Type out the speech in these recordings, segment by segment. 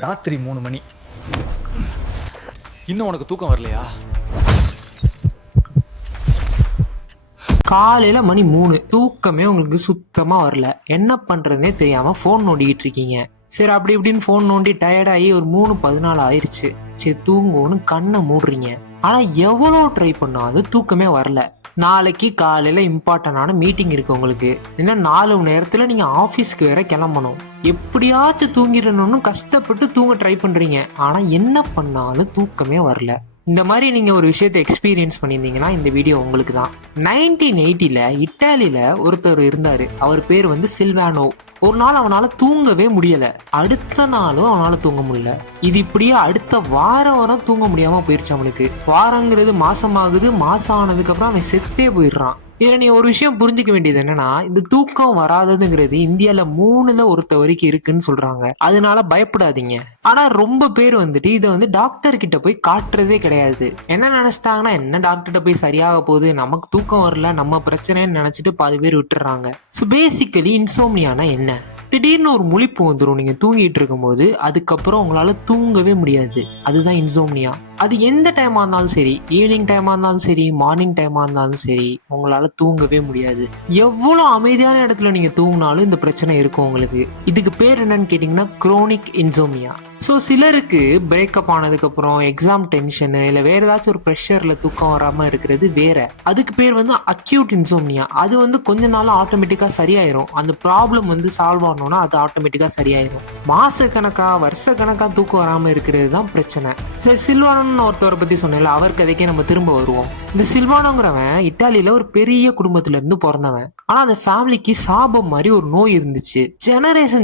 ராத்திரி 3 மணி. இன்னும் உனக்கு தூக்கம் வரலையா? காலையில மணி 3, தூக்கமே உங்களுக்கு சுத்தமா வரல. என்ன பண்றதுனே தெரியாம போன் நோண்டிக்கிட்டு இருக்கீங்க. சரி, அப்படி இப்படின்னு போன் நோண்டி டயர்டாகி ஒரு 3:14 ஆயிடுச்சு. சரி தூங்குவோன்னு கண்ணை மூடுறீங்க. ஆனா எவ்வளவு ட்ரை பண்ணாலும் தூக்கமே வரல. நாளைக்கு காலையில இம்பார்ட்டன்டான மீட்டிங் இருக்கு உங்களுக்கு. இன்னும் 4 மணி நேரத்துல நீங்க ஆபீஸ்க்கு வேற கிளம்பணும். எப்படியாச்சும் தூங்கிடணும்னு கஷ்டப்பட்டு தூங்க ட்ரை பண்றீங்க. ஆனா என்ன பண்ணாலும் தூக்கமே வரல. இந்த மாதிரி நீங்க ஒரு விஷயத்தை எக்ஸ்பீரியன்ஸ் பண்ணியிருந்தீங்கன்னா இந்த வீடியோ உங்களுக்கு தான். 1980ல இட்டாலியில ஒருத்தர் இருந்தாரு. அவர் பேர் வந்து சில்வானோ. ஒரு நாள் அவனால தூங்கவே முடியல. அடுத்த நாளும் அவனால தூங்க முடியல. இது இப்படியே அடுத்த வாரம் தூங்க முடியாம போயிருச்சு அவனுக்கு. வாரங்கிறது மாசம் ஆகுது. மாசம் ஆனதுக்கு அப்புறம் அவன் செத்தே போயிடுறான். இதுல நீ ஒரு விஷயம் புரிஞ்சுக்க வேண்டியது என்னன்னா, இந்த தூக்கம் வராததுங்கிறது இந்தியால 3ல் ஒருத்த வரைக்கும் இருக்குன்னு சொல்றாங்க. அதனால பயப்படாதீங்க. ஆனா ரொம்ப பேர் வந்துட்டு இதை வந்து டாக்டர் கிட்ட போய் காட்டுறதே கிடையாது. என்ன நினைச்சிட்டாங்கன்னா, என்ன டாக்டர்கிட்ட போய் சரியாக போகுது, நமக்கு தூக்கம் வரல, நம்ம பிரச்சனைன்னு நினைச்சிட்டு பாதி பேர் விட்டுறாங்க. ஸோ பேசிக்கலி இன்சோம்னியானா என்ன? திடீர்னு ஒரு முழிப்பு வந்துடும் நீங்க தூங்கிட்டு இருக்கும் போது. அதுக்கப்புறம் உங்களால தூங்கவே முடியாது. அதுதான் இன்சோம்னியா. அது எந்த டைமா இருந்தாலும் சரி, ஈவினிங் டைமா இருந்தாலும் சரி, மார்னிங் டைமா இருந்தாலும் சரி, உங்களால தூங்கவே முடியாது. எவ்வளவு அமைதியான இடத்துல நீங்க தூங்கினாலும் இந்த பிரச்சனை இருக்கும் உங்களுக்கு. இதுக்கு பேர் என்னன்னு கேட்டீங்கன்னா குரோனிக் இன்சோம்னியா. ஸோ சிலருக்கு பிரேக்கப் ஆனதுக்கு அப்புறம் எக்ஸாம் டென்ஷனு இல்லை வேற ஏதாச்சும் ஒரு ப்ரெஷர்ல தூக்கம் வராம இருக்கிறது வேற. அதுக்கு பேர் வந்து அக்யூட் இன்சோம்னியா. அது வந்து கொஞ்ச நாள் ஆட்டோமேட்டிக்கா சரியாயிரும். அந்த ப்ராப்ளம் வந்து சால்வ் ஆனோம்னா அது ஆட்டோமேட்டிக்கா சரியாயிரும். மாச கணக்கா வருஷ கணக்கா தூக்கம் வராம இருக்கிறது தான் பிரச்சனை. சரி, சில்வானோன்னு ஒருத்தவரை பத்தி சொன்னேன்ல, அவர் கதைக்கே நம்ம திரும்ப வருவோம். இந்த சில்வானோங்கிறவன் இட்டாலியில ஒரு பெரிய குடும்பத்துல இருந்து பிறந்தவன். ஆனா அந்த ஃபேமிலிக்கு சாபம் மாதிரி ஒரு நோய் இருந்துச்சு.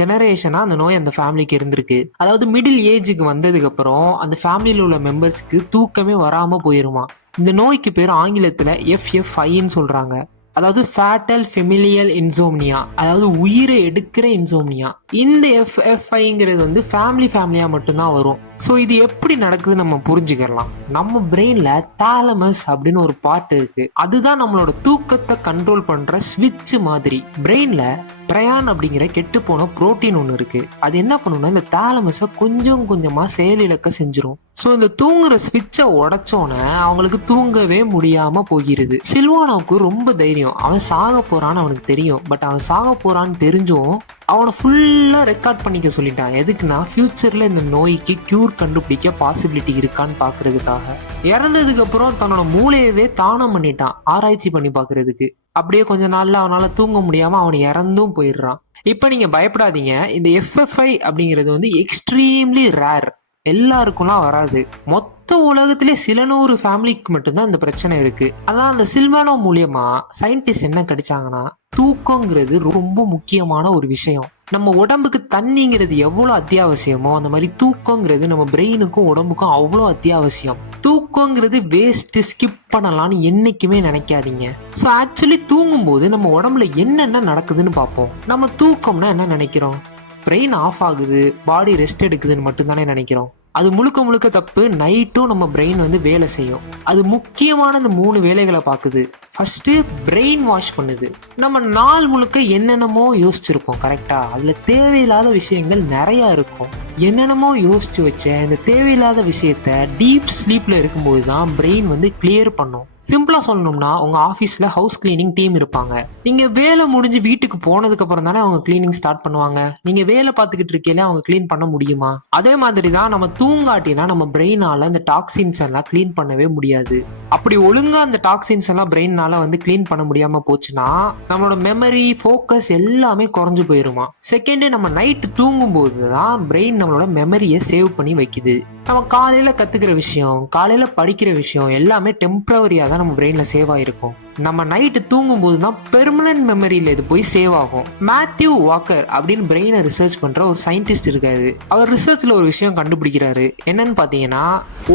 ஜெனரேஷனா அந்த நோய் அந்த ஃபேமிலிக்கு இருந்திருக்கு. அதாவது மிடில் ஏஜுக்கு வந்ததுக்கு அப்புறம் அந்த ஃபேமிலியில உள்ள மெம்பர்ஸ்க்கு தூக்கமே வராம போயிருமா. இந்த நோய்க்கு பேர் ஆங்கிலத்துல FFIன்னு சொல்றாங்க. அதாவது ஃபேட்டல் ஃபெமிலியல் இன்சோம்னியா, அதாவது உயிரை எடுக்கிற இன்சோம்னியா. இந்த FFIங்கிறது வந்து ஃபேமிலியா மட்டும்தான் வரும். ஸோ இது எப்படி நடக்குதுன்னு நம்ம புரிஞ்சுக்கலாம். நம்ம பிரெயின்ல தாலமஸ் அப்படின்னு ஒரு பார்ட் இருக்கு. அதுதான் நம்மளோட தூக்கத்தை கண்ட்ரோல் பண்ற ஸ்விட்ச் மாதிரி. பிரெயின்ல பிரயான் அப்படிங்கிற கெட்டு போன புரோட்டீன் ஒன்று இருக்கு. அது என்ன பண்ணும்னா இந்த தாலமஸை கொஞ்சம் கொஞ்சமா செயலிழக்க செஞ்சிரும். ஸோ இந்த தூங்குற ஸ்விட்சை உடைச்சோன்னே அவங்களுக்கு தூங்கவே முடியாம போகிறது. சில்வானோவுக்கு ரொம்ப தைரியம். அவன் சாக போறான்னு அவனுக்கு தெரியும். பட் அவன் சாக போறான்னு தெரிஞ்சும் அவனை ஃபுல்லா ரெக்கார்ட் பண்ணிக்க சொல்லிட்டான். எதுக்குன்னா ஃபியூச்சர்ல இந்த நோய்க்கு கியூர் கண்டுபிடிக்க பாசிபிலிட்டி இருக்கான்னு பாக்குறதுக்காக. இறந்ததுக்கு அப்புறம் தன்னோட மூளையவே தானம் பண்ணிட்டான் ஆராய்ச்சி பண்ணி பாக்குறதுக்கு. அப்படியே கொஞ்ச நாள்ல அவனால தூங்க முடியாம அவன் இறந்தும் போயிடுறான். இப்ப நீங்க பயப்படாதீங்க. இந்த FFI அப்படிங்கிறது வந்து எக்ஸ்ட்ரீம்லி ரேர். எல்லாருக்கும்லாம் வராது. மொத்த உலகத்திலே சில 100 ஃபேமிலிக்கு மட்டும்தான் இந்த பிரச்சனை இருக்கு. அதான் அந்த சில்வானோ மூலியமா சயின்டிஸ்ட் என்ன கிடைச்சாங்கன்னா, தூக்கங்கிறது ரொம்ப முக்கியமான ஒரு விஷயம். நம்ம உடம்புக்கு தண்ணிங்கிறது எவ்வளவு அத்தியாவசியமோ அந்த மாதிரி தூக்கங்கிறது நம்ம பிரெயினுக்கும் உடம்புக்கும் அவ்வளோ அத்தியாவசியம். தூக்கங்கிறது வேஸ்ட், ஸ்கிப் பண்ணலாம்னு என்னைக்குமே நினைக்காதீங்க. ஸோ ஆக்சுவலி தூங்கும் போது நம்ம உடம்புல என்னென்ன நடக்குதுன்னு பார்ப்போம். நம்ம தூக்கம்னா என்ன நினைக்கிறோம்? பிரெயின் ஆஃப் ஆகுது, பாடி ரெஸ்ட் எடுக்குதுன்னு மட்டும்தானே நினைக்கிறோம். அது முழுக்க முழுக்க தப்பு. நைட்டும் நம்ம பிரெயின் வந்து வேலை செய்யும். அது முக்கியமான இந்த 3 வேலைகளை பார்க்குது. ஃபர்ஸ்ட் பிரெயின் வாஷ் பண்ணுது. நம்ம நாள் முழுக்க என்னென்னமோ யோசிச்சிருப்போம் கரெக்டா. அதுல தேவையில்லாத விஷயங்கள் நிறைய இருக்கும். என்னென்னமோ யோசிச்சு வச்ச இந்த தேவையில்லாத விஷயத்த டீப் ஸ்லீப்ல இருக்கும்போது தான் பிரெயின் வந்து கிளியர் பண்ணும். சிம்பிளா சொல்லணும்னா, உங்க ஆபீஸ்ல ஹவுஸ் கிளீனிங் டீம் இருப்பாங்க. நீங்க வேலை முடிஞ்சு வீட்டுக்கு போனதுக்கு அப்புறம் தானே அவங்க கிளீனிங் ஸ்டார்ட் பண்ணுவாங்க. நீங்க வேலை பார்த்துக்கிட்டு இருக்கீங்களே அவங்க கிளீன் பண்ண முடியுமா? அதே மாதிரி தான் நம்ம தூங்காட்டினா நம்ம பிரெயினால இந்த டாக்ஸின்ஸ் எல்லாம் கிளீன் பண்ணவே முடியாது. அப்படி ஒழுங்கா அந்த டாக்ஸின்ஸ் எல்லாம் பிரெயினால வந்து கிளீன் பண்ண முடியாம போச்சுன்னா நம்மளோட மெமரி, ஃபோக்கஸ் எல்லாமே குறைஞ்சு போயிருமா. செகண்ட், நம்ம நைட் தூங்கும் போதுதான் பிரெயின் நம்மளோட மெமரியை சேவ் பண்ணி வைக்குது. நம்ம காலையில கத்துக்கிற விஷயம், காலையில படிக்கிற விஷயம் எல்லாமே டெம்பரவரியா தான் நம்ம பிரெயின்ல சேவ் ஆயிருக்கும். நம்ம நைட்டு தூங்கும் போதுதான் பெர்மனன்ட் மெமரியில இது போய் சேவ் ஆகும். மேத்யூ வாக்கர் அப்படின்னு பிரெயினை ரிசர்ச் பண்ற ஒரு சயின்டிஸ்ட் இருக்காரு. அவர் ரிசர்ச்ல ஒரு விஷயம் கண்டுபிடிக்கிறாரு. என்னன்னு பாத்தீங்கன்னா,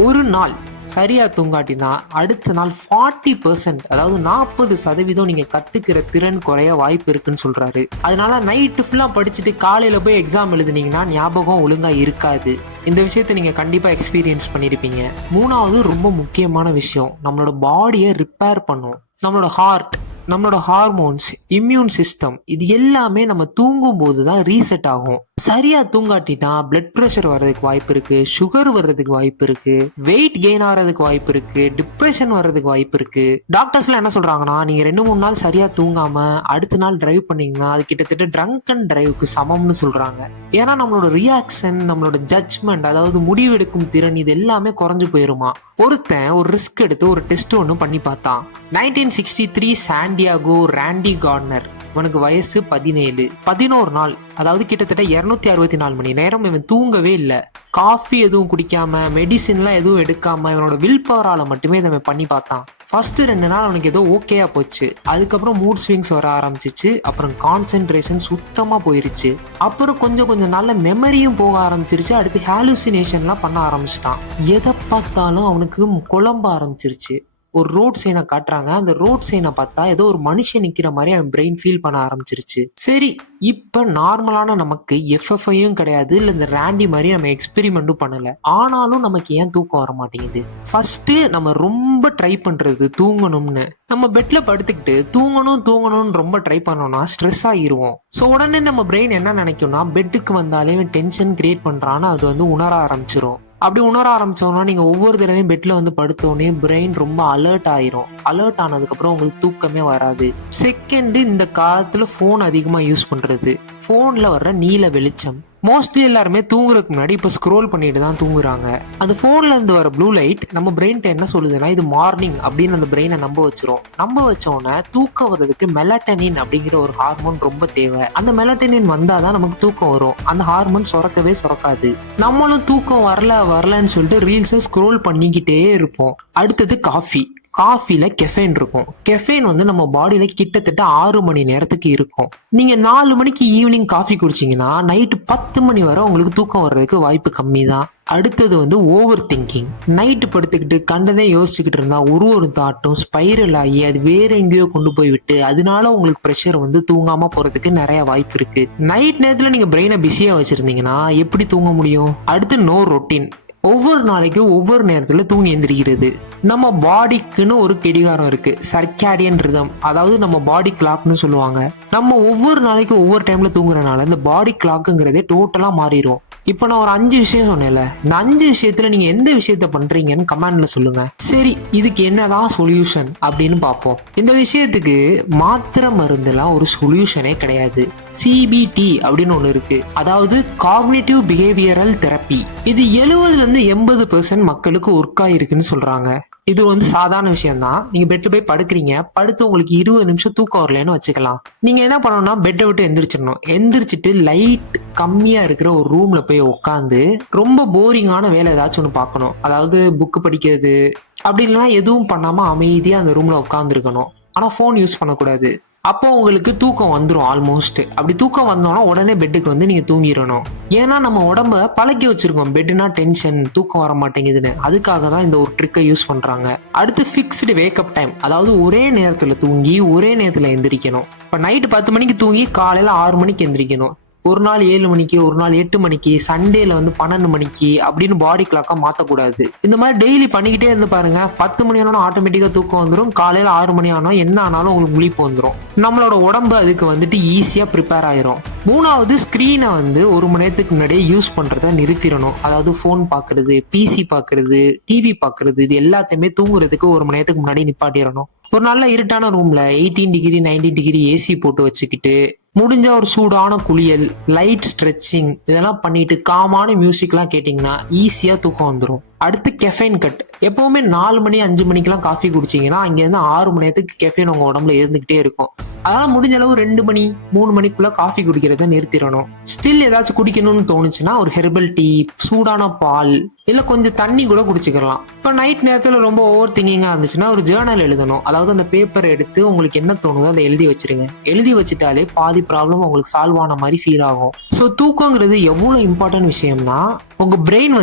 ஒரு நாள் சரியா தூங்காட்டினா அடுத்த நாள் 40%, அதாவது 40% நீங்க கத்துக்கிற திறன் குறைய வாய்ப்பு இருக்குன்னு சொல்றாரு. அதனால நைட்டு ஃபுல்லா படிச்சுட்டு காலையில போய் எக்ஸாம் எழுதுனீங்கன்னா ஞாபகம் ஒழுங்கா இருக்காது. இந்த விஷயத்த நீங்க கண்டிப்பா எக்ஸ்பீரியன்ஸ் பண்ணிருப்பீங்க. 3வது ரொம்ப முக்கியமான விஷயம், நம்மளோட பாடியை ரிப்பேர் பண்ணும். நம்மளோட ஹார்ட், நம்மளோட ஹார்மோன்ஸ், இம்யூன் சிஸ்டம், இது எல்லாமே நம்ம தூங்கும் போதுதான் ரீசெட் ஆகும். சரியா தூங்காட்டினா பிளட் பிரஷர் வர்றதுக்கு வாய்ப்பு இருக்கு, சுகர் வர்றதுக்கு வாய்ப்பு இருக்கு, வெயிட் கெயின் ஆகிறதுக்கு வாய்ப்பு இருக்கு, டிப்ரெஷன் வர்றதுக்கு வாய்ப்பு இருக்கு. டாக்டர்ஸ்லாம் என்ன சொல்றாங்கன்னா, நீங்க 2-3 நாள் சரியா தூங்காம அடுத்த நாள் டிரைவ் பண்ணீங்கன்னா அது கிட்டத்தட்ட ட்ரங்க் அண்ட் டிரைவுக்கு சமம்னு சொல்றாங்க. ஏன்னா நம்மளோட ரியாக்ஷன், நம்மளோட ஜட்ஜ்மெண்ட், அதாவது முடிவெடுக்கும் திறன், இது எல்லாமே குறைஞ்சு போயிருமா. ஒருத்தன் ஒரு ரிஸ்க் எடுத்து ஒரு டெஸ்ட் ஒன்று பண்ணி பார்த்தான். 1963 சாண்டியாகோ ராண்டி கார்னர், இவனுக்கு வயசு 17. 11 நாள், அதாவது கிட்டத்தட்ட 264 மணி நேரம் இவன் தூங்கவே இல்லை. காஃபி எதுவும் குடிக்காம, மெடிசின்லாம் எதுவும் எடுக்காம, இவனோட வில் பவரால மட்டுமே இதை பண்ணி பார்த்தான். ஃபர்ஸ்ட் 2 நாள் அவனுக்கு ஏதோ ஓகேயா போச்சு. அதுக்கப்புறம் மூட் ஸ்விங்ஸ் வர ஆரம்பிச்சிச்சு. அப்புறம் கான்சென்ட்ரேஷன் சுத்தமா போயிருச்சு. அப்புறம் கொஞ்சம் நாள்ல மெமரியும் போக ஆரம்பிச்சிருச்சு. அடுத்து ஹாலுசினேஷன்லாம் பண்ண ஆரம்பிச்சிட்டான். எதை பார்த்தாலும் அவனுக்கு குழம்ப ஆரம்பிச்சிருச்சு. ஒரு ரோட் சைனை காட்டுறாங்க. அந்த ரோட் சைனை பார்த்தா ஏதோ ஒரு மனுஷன் நிக்கிற மாதிரி அவன் பிரெயின் ஃபீல் பண்ண ஆரம்பிச்சிருச்சு. சரி, இப்ப நார்மலான நமக்கு எஃப்எஃப்ஐயும் கிடையாது, இல்ல இந்த ராண்டி மாதிரி நம்ம எக்ஸ்பெரிமெண்ட்டும் பண்ணல. ஆனாலும் நமக்கு ஏன் தூக்கம் வர மாட்டேங்குது? ஃபர்ஸ்ட் நம்ம ரொம்ப ட்ரை பண்றது தூங்கணும்னு. நம்ம பெட்ல படுத்துக்கிட்டு தூங்கணும்னு ரொம்ப ட்ரை பண்ணோம்னா ஸ்ட்ரெஸ் ஆகிருவோம். ஸோ உடனே நம்ம பிரெயின் என்ன நினைக்கும்னா, பெட்டுக்கு வந்தாலே டென்ஷன் கிரியேட் பண்றான்னு அது உணர ஆரம்பிச்சிரும். அப்படி உணர ஆரம்பிச்சோம்னா நீங்க ஒவ்வொரு தடவையும் பெட்ல படுத்தோடனே பிரெயின் ரொம்ப அலர்ட் ஆயிரும். அலர்ட் ஆனதுக்கு அப்புறம் உங்களுக்கு தூக்கமே வராது. செகண்ட், இந்த காலத்துல போன் அதிகமா யூஸ் பண்றது. போன்ல வர்ற நீல வெளிச்சம், மோஸ்ட்லி எல்லாருமே தூங்குறதுக்கு முன்னாடி இப்ப ஸ்க்ரோல் பண்ணிட்டு தான் தூங்குறாங்க. அந்த போன்ல இருந்து வர ப்ளூ லைட் நம்ம பிரெயின் என்ன சொல்லுதுன்னா, இது மார்னிங் அப்படின்னு அந்த பிரெயினை நம்ப வச்சிரும். நம்ப வச்சோன்னே தூக்கம் வர்றதுக்கு மெலட்டனின் அப்படிங்கிற ஒரு ஹார்மோன் ரொம்ப தேவை. அந்த மெலட்டனின் வந்தாதான் நமக்கு தூக்கம் வரும். அந்த ஹார்மோன் சுரக்கவே சுரக்காது. நம்மளும் தூக்கம் வரலன்னு சொல்லிட்டு ரீல்ஸை ஸ்க்ரோல் பண்ணிக்கிட்டே இருப்போம். அடுத்தது காஃபி. காஃபில கெஃபைன் இருக்கும். கெஃபைன் நம்ம பாடியில கிட்டத்தட்ட 6 மணி நேரத்துக்கு இருக்கும். நீங்க 4 மணிக்கு ஈவினிங் காஃபி குடிச்சீங்கன்னா நைட்டு 10 மணி வரை உங்களுக்கு தூக்கம் வர்றதுக்கு வாய்ப்பு கம்மி தான். அடுத்தது ஓவர் திங்கிங். நைட்டு படுத்துக்கிட்டு கண்டதே யோசிச்சுக்கிட்டு இருந்தா ஒரு தாட்டும் ஸ்பைரல் ஆகி அது வேற எங்கேயோ கொண்டு போய் விட்டு அதனால உங்களுக்கு ப்ரெஷர் தூங்காம போறதுக்கு நிறைய வாய்ப்பு இருக்கு. நைட் நேரத்துல நீங்க பிரெயினை பிஸியா வச்சிருந்தீங்கன்னா எப்படி தூங்க முடியும்? அடுத்து நோ ரொட்டீன். ஒவ்வொரு நாளைக்கும் ஒவ்வொரு நேரத்துல தூங்கி எந்திரிக்கிறது. நம்ம பாடிக்குன்னு ஒரு கடிகாரம் இருக்கு, சர்க்காடியன் ரிதம், அதாவது நம்ம பாடி கிளாக்னு சொல்லுவாங்க. நம்ம ஒவ்வொரு நாளைக்கும் ஒவ்வொரு டைம்ல தூங்குறதுனால இந்த பாடி கிளாக்குங்கிறதே டோட்டலா மாறிடும். இப்ப நான் ஒரு 5 விஷயம் சொன்னேன்ல, இந்த 5 விஷயத்துல நீங்க எந்த விஷயத்த பண்றீங்கன்னு கமெண்ட்ல சொல்லுங்க. சரி, இதுக்கு என்னதான் சொல்யூஷன் அப்படின்னு பார்ப்போம். இந்த விஷயத்துக்கு மாத்திரை மருந்துலாம் ஒரு சொல்யூஷனே கிடையாது. சிபிடி அப்படின்னு ஒண்ணு இருக்கு, அதாவது காக்னிட்டிவ் பிஹேவியரல் தெரப்பி. இது 70-80% மக்களுக்கு ஒர்க் ஆயிருக்குன்னு சொல்றாங்க. இது சாதாரண விஷயம் தான். நீங்க பெட்ல போய் படுக்கிறீங்க, படுத்து உங்களுக்கு 20 நிமிஷம் தூக்கம் வரலன்னு வச்சுக்கலாம். நீங்க என்ன பண்ணணும்னா பெட்டை விட்டு எந்திரிச்சிடணும். எந்திரிச்சிட்டு லைட் கம்மியா இருக்கிற ஒரு ரூம்ல போய் உட்காந்து ரொம்ப போரிங்கான வேலை ஏதாச்சும் ஒன்று பார்க்கணும். அதாவது புக்கு படிக்கிறது அப்படி இல்லைன்னா எதுவும் பண்ணாம அமைதியா அந்த ரூம்ல உட்காந்துருக்கணும். ஆனா போன் யூஸ் பண்ணக்கூடாது. அப்போ உங்களுக்கு தூக்கம் வந்துடும் ஆல்மோஸ்ட். அப்படி தூக்கம் வந்தோம்னா உடனே பெட்டுக்கு நீங்க தூங்கிடணும். ஏன்னா நம்ம உடம்ப பழக்கி வச்சிருக்கோம், பெட்னா டென்ஷன், தூக்கம் வர மாட்டேங்குதுன்னு. அதுக்காக தான் இந்த ஒரு ட்ரிக்கை யூஸ் பண்றாங்க. அடுத்து ஃபிக்ஸ்டு வேக்கப் டைம், அதாவது ஒரே நேரத்துல தூங்கி ஒரே நேரத்துல எந்திரிக்கணும். இப்ப நைட்டு 10 மணிக்கு தூங்கி காலையில 6 மணிக்கு எந்திரிக்கணும். ஒரு நாள் 7 மணிக்கு, ஒரு நாள் 8 மணிக்கு, சண்டேல 12 மணிக்கு அப்படின்னு பாடி கிளாக்கா மாத்தக்கூடாது. இந்த மாதிரி டெய்லி பண்ணிக்கிட்டே இருந்து பாருங்க. 10 மணி ஆனாலும் ஆட்டோமேட்டிக்கா தூக்கம் வந்துடும். காலையில 6 மணி ஆனாலும் என்ன ஆனாலும் உங்களுக்கு முழிப்பு வந்துடும். நம்மளோட உடம்பு அதுக்கு ஈஸியா ப்ரிப்பேர் ஆயிரும். 3வது, ஸ்கிரீனை 1 மணி நேரத்துக்கு முன்னாடியே யூஸ் பண்றத நிறுத்திடணும். அதாவது போன் பாக்குறது, பிசி பாக்குறது, டிவி பாக்குறது, இது எல்லாத்தையுமே தூங்குறதுக்கு 1 மணி நேரத்துக்கு முன்னாடி நிப்பாட்டிடணும். ஒரு நல்ல இருட்டான ரூம்ல 18 டிகிரி 19 டிகிரி ஏசி போட்டு வச்சுக்கிட்டு முடிஞ்ச ஒரு சூடான குளியல், லைட் ஸ்ட்ரெச்சிங் இதெல்லாம் பண்ணிட்டு காமான மியூசிக்லாம் கேட்டீங்கன்னா ஈஸியா தூக்கம் வந்துடும். அடுத்து கெஃபைன் கட். எப்பவுமே 4 மணி 5 மணிக்கெல்லாம் காஃபி குடிச்சிங்கன்னா அங்கேருந்து 6 மணி நேரத்துக்கு கெஃபைன் உங்க உடம்புல இருந்துகிட்டே இருக்கும். அதனால முடிஞ்ச அளவு 2 மணி 3 மணிக்குள்ள காஃபி குடிக்கிறத நிறுத்திடணும். ஸ்டில் ஏதாச்சும் குடிக்கணும்னு தோணுச்சுன்னா ஒரு ஹெர்பல் டீ, சூடான பால், இல்ல கொஞ்சம் தண்ணி கூட குடிச்சுக்கலாம். இப்ப நைட் நேரத்துல ரொம்ப ஓவர் திங்கிங்கா இருந்துச்சுன்னா ஒரு ஜேர்னல் எழுதணும். அதாவது அந்த பேப்பர் எடுத்து உங்களுக்கு என்ன தோணுதோ அதை எழுதி வச்சிருங்க. எழுதி வச்சுட்டாலே பாதி ப்ராப்ளம் உங்களுக்கு சால்வ் ஆன மாதிரி ஃபீல் ஆகும். ஸோ தூக்கங்கிறது எவ்வளவு இம்பார்ட்டன்ட் விஷயம்னா, உங்க பிரெயின்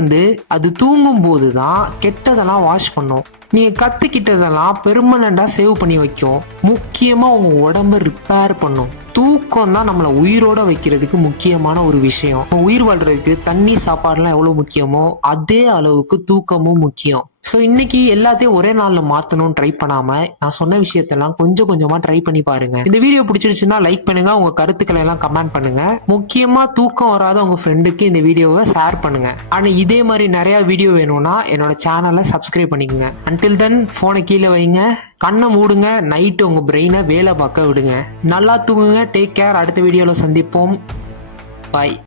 அது தூங்கும் போதுதான் கெட்டதெல்லாம் வாஷ் பண்ணும். நீங்க கத்துக்கிட்டதெல்லாம் பெர்மனண்டா சேவ் பண்ணி வைக்கும். முக்கியமா உங்க உடம்ப ரிப்பேர் பண்ணும். தூக்கம் தான் நம்மளை உயிரோட வைக்கிறதுக்கு முக்கியமான ஒரு விஷயம். உயிர் வாழ்றதுக்கு தண்ணி, சாப்பாடுலாம் எவ்வளவு முக்கியமோ அதே அளவுக்கு தூக்கமும் முக்கியம். ஸோ இன்னைக்கு எல்லாத்தையும் ஒரே நாள்ல மாத்தணும்னு ட்ரை பண்ணாம நான் சொன்ன விஷயத்தெல்லாம் கொஞ்சம் கொஞ்சமா ட்ரை பண்ணி பாருங்க. இந்த வீடியோ பிடிச்சிருச்சுன்னா லைக் பண்ணுங்க, உங்க கருத்துக்களை எல்லாம் கமெண்ட் பண்ணுங்க. முக்கியமா தூக்கம் வராத உங்க ஃப்ரெண்டுக்கு இந்த வீடியோவை ஷேர் பண்ணுங்க. ஆனா இதே மாதிரி நிறைய வீடியோ வேணும்னா என்னோட சேனலை சப்ஸ்கிரைப் பண்ணிக்கோங்க. அன்டில் தென் போனை கீழே வைங்க, கண்ணை மூடுங்க, நைட்டு உங்க பிரெயினை வேலை பார்க்க விடுங்க. நல்லா தூங்குங்க. Take care. அடுத்த வீடியோல சந்திப்போம். பாய்.